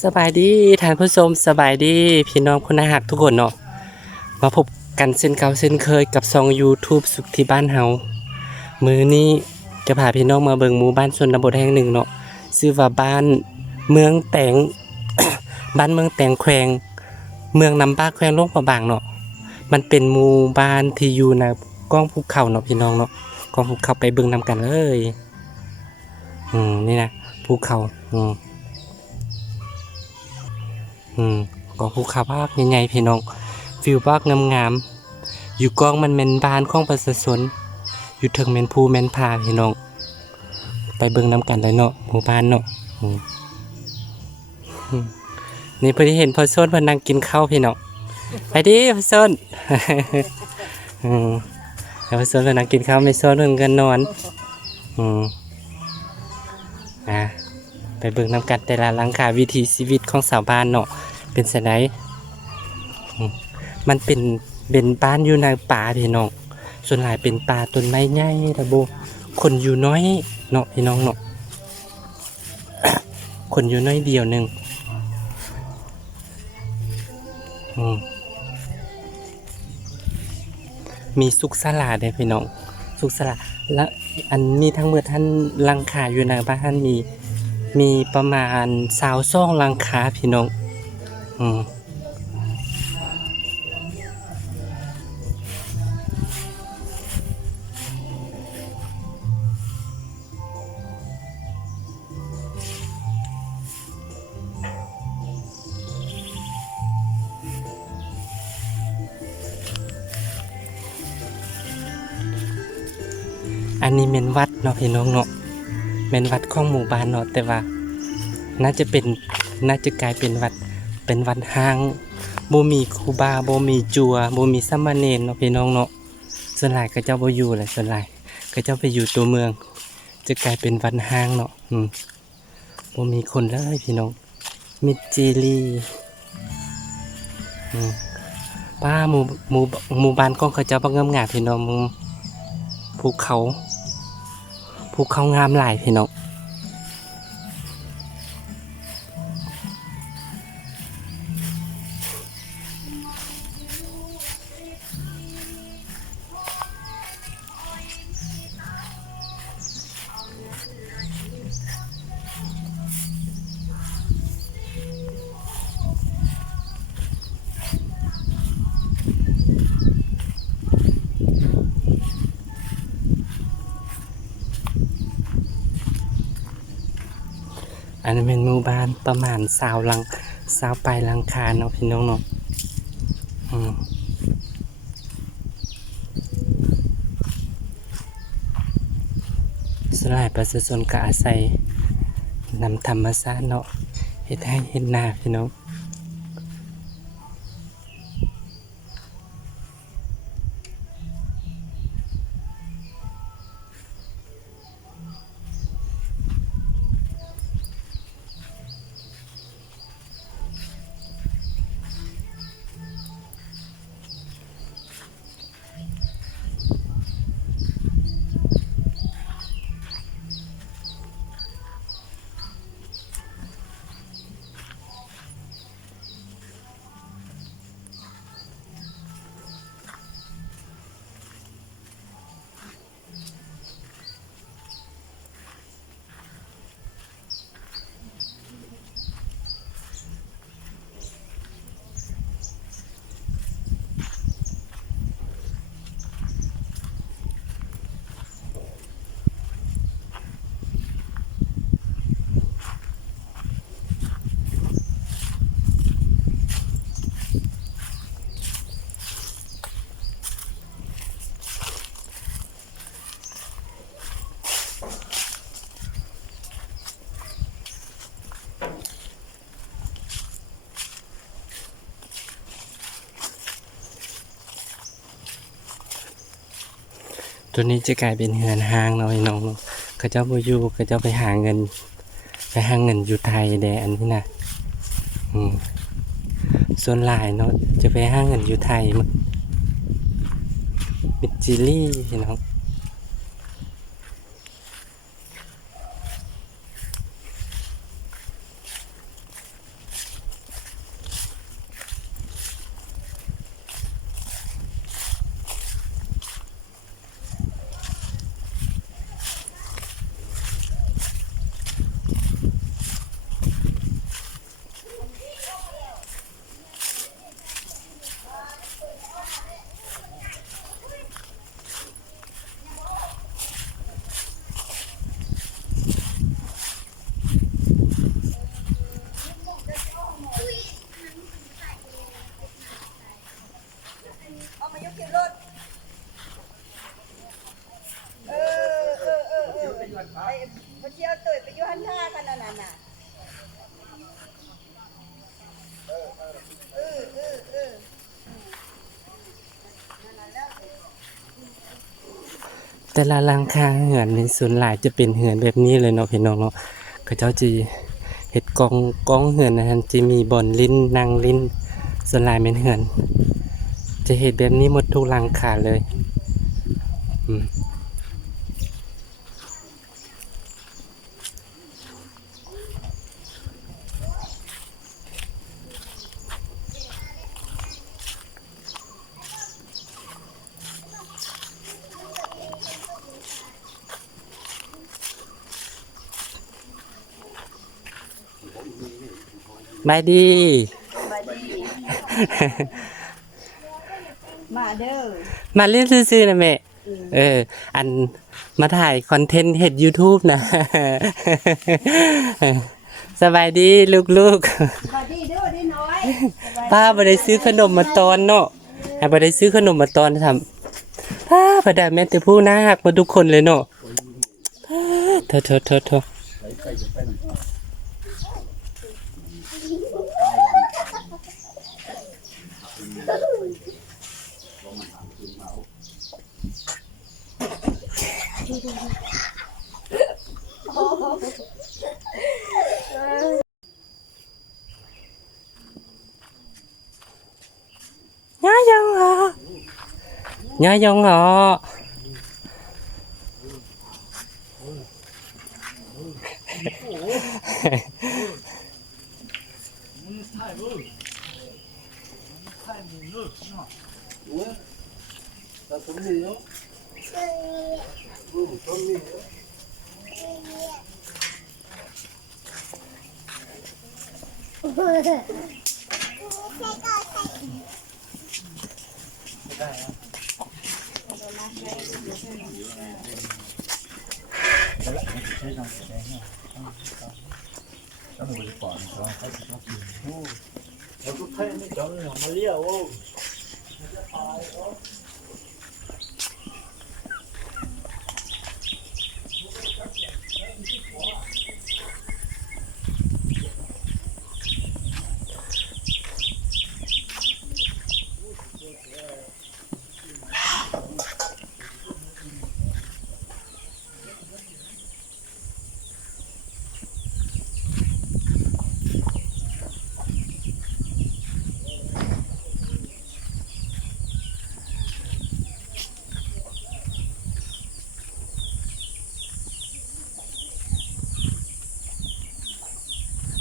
สบายดีท่านผู้ชมสบายดีพี่น้องคนหักทุกคนเนาะมาพบกันเช่นเก่าเช่นเคยกับช่อง YouTube สุขที่บ้านเฮามื้อนี้จะพาพี่น้องมาเบิ่งหมู่บ้านชนบทแห่งหนึ่งเนาะชื่อว่าบ้านเมืองแตง บ้านเมืองแตงแขวงเมืองนำบ้าแขวงลงประบางเนาะมันเป็นหมู่บ้านที่อยู่ในก้องภูเขาเนาะพี่น้องเนาะก้องภูเขาไปเบิ่งนำกันเลยนี่นะภูเขาก็ภูเขาภาคใหญ่ๆพี่น้องวิวภาคงามๆอยู่กองมันแม่นบ้านของประชาชนอยู่ถึงแม่นภูแม่นผาพี่น้องไปเบิ่งนำกันเลยเนาะหมู่บ้านเนาะนี่เพิ่นเห็นพ่อโซนเพิ่นนั่งกินข้าวพี่น้องไปดิพ่อโซน แล้วพ่อโซนเพิ่นนั่งกินข้าวไม่โซนเพิ่นก็นอนไปเบิ่งนำกันแต่ละหลังคาวิถีชีวิตของชาวบ้านเนาะเป็นไสไดมันเป็นบ้านอยู่ในป่าพี่น้องส่วนหลายเป็นป่าต้นไม้ใหญ่ระบบคนอยู่น้อยเนาะพี่น้องเนาะ คนอยู่น้อยเดียวหนึ่งมีสุขศาลาได้พี่น้องสุขศาลาและอันนี้ทั้งหมดท่านหลังคาอยู่ในบ้านมีประมาณ22หลังคาพี่น้องอันนี้เป็นวัดเนาะพี่น้องเนาะเป็นวัดของหมู่บ้านเนาะแต่ว่าน่าจะกลายเป็นวัดห้างบ่มีครูบาบ่มีจัวบ่มีสามเณรเนาะพี่น้องเนาะส่วนหลายก็เจ้าบ่อยู่แหละส่วนหลายก็เจ้าไปอยู่ตัวเมืองจะกลายเป็นวัดห้างเนาะบ่มีคนเลยพี่น้องมิดจิลีป้าหมู่บ้านของเขาเจ้าบ่งามๆพี่น้องภูเขางามหลายพี่น้องอันนี้เป็นหมู่บ้านประมาณ20ปลายหลังคาเนาะพี่น้องเนาะสลายประชาชนก็อาศัยนำธรรมชาติเนาะเฮ็ดให้เฮ็ดนาพี่น้องตัวนี้จะกลายเป็นเฮือนห้างเนาะพี่น้องเนาะเขาเจ้าบ่อยู่เขาเจ้าไปหาเงินอยู่ไทยแดอันนี้นะส่วนหลายเนาะจะไปหาเงินอยู่ไทยมันมิดจิลี่พี่น้อง แต่ละหลังคาเหือนในส่วนหลายจะเป็นเหือนแบบนี้เลยเนาะพี่น้องเนาะเขาเจ้าจีเฮ็ดกองเหือนนะฮะจะมีบ่อนลิ้นนั่งลิ้นส่วนหลายเป็นเหือนจะเฮ็ดแบบนี้หมดทุกหลังคาเลยอืมบายดี มาเด้อ มาเล่นซื่อๆนะแม่อันมาถ่ายคอนเทนต์เฮ็ด YouTube นะ สบายดีลูก มาดีเด้อได้น้อย ๆป้าบ่ได้ซื้อขนมมาตอนเนาะบ่ได้ซื้อขนมมาตอนทำป้าบ่ได้แม่แต่ผู้น่ารักมาทุกคนเลยเนาะเธอย่ายองเหรอย่ายองเหรอ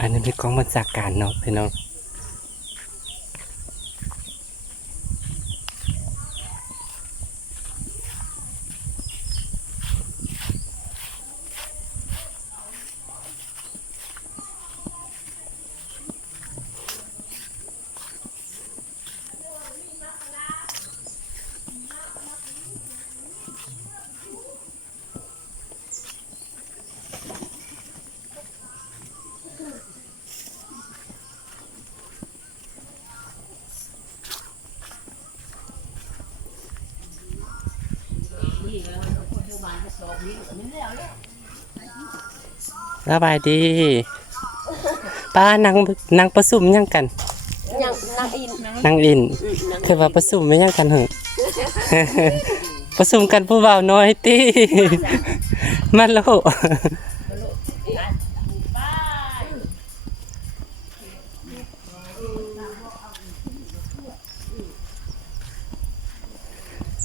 อันนี้เป็นกองบัญชาการเนาะพี่น้องสบายดีป้านั่งประชุมยังกัน ยังนางอิน นั่งอินเธอว่าประชุมไม่ยังกันเหรอ ประชุมกันผู้บ่าวน้อยตี มาโล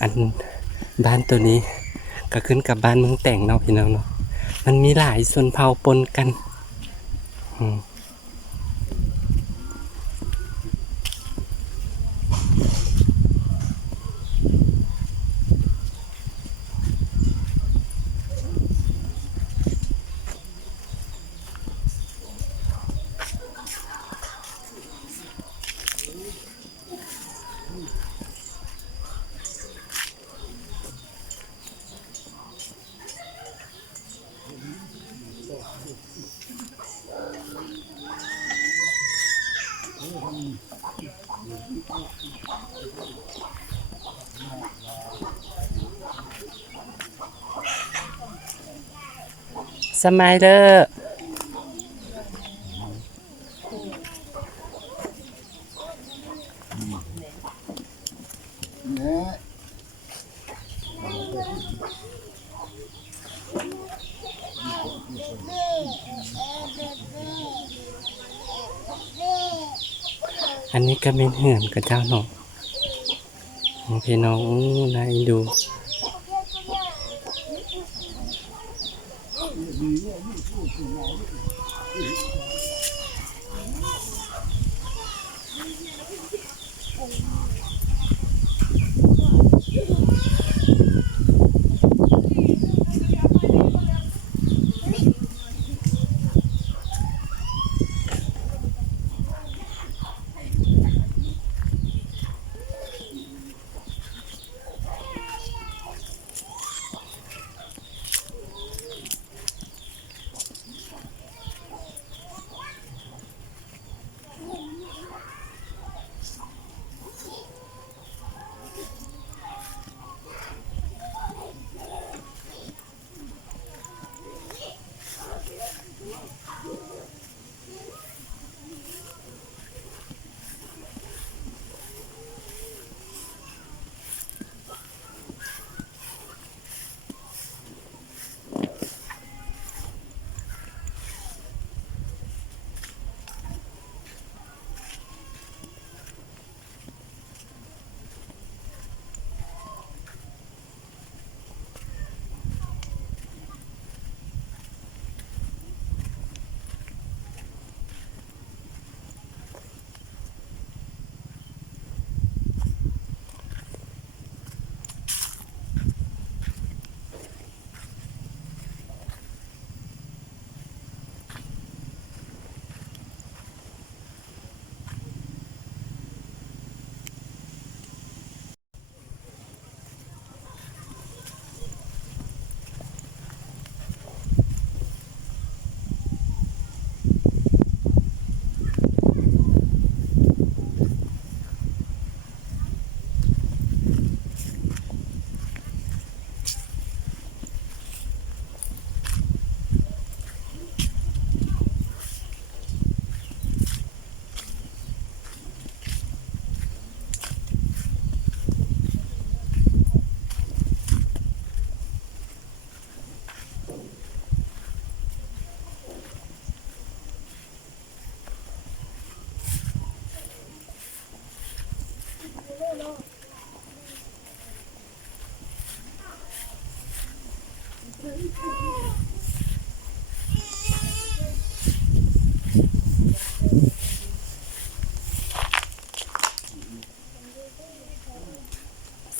อันบ้านตัวนี้ก็ขึ้นกับบ้านเมืองแต่งเนาะพี่น้องเนาะมันมีหลายส่วนเผ่าปนกันสมัยเด้อ อันนี้ก็เป็นเหือนกับเจ้าเนาะพี่น้องน่าเอ็นดู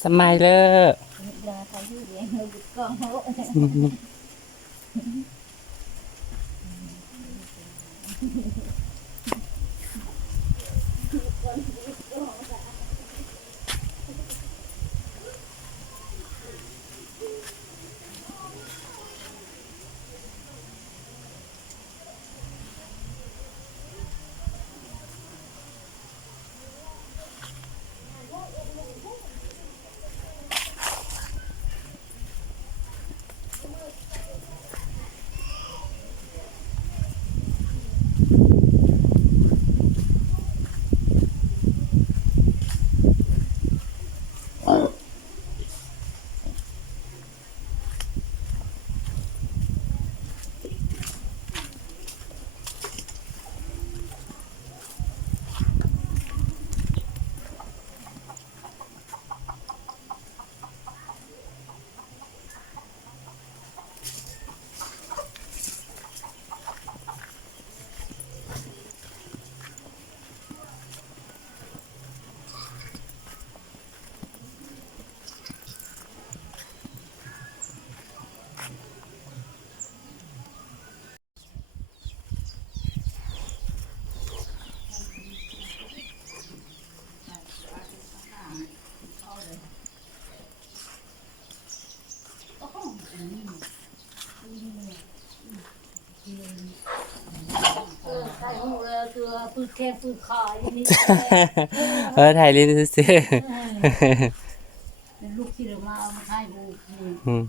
สมัยเลย ใส่หูเลยตัวฝึกแค่ฝึกขาอย่างนี้ ถ่ายลินซื้อ เป็นลูกที่เรามาเอามาให้ดู อืม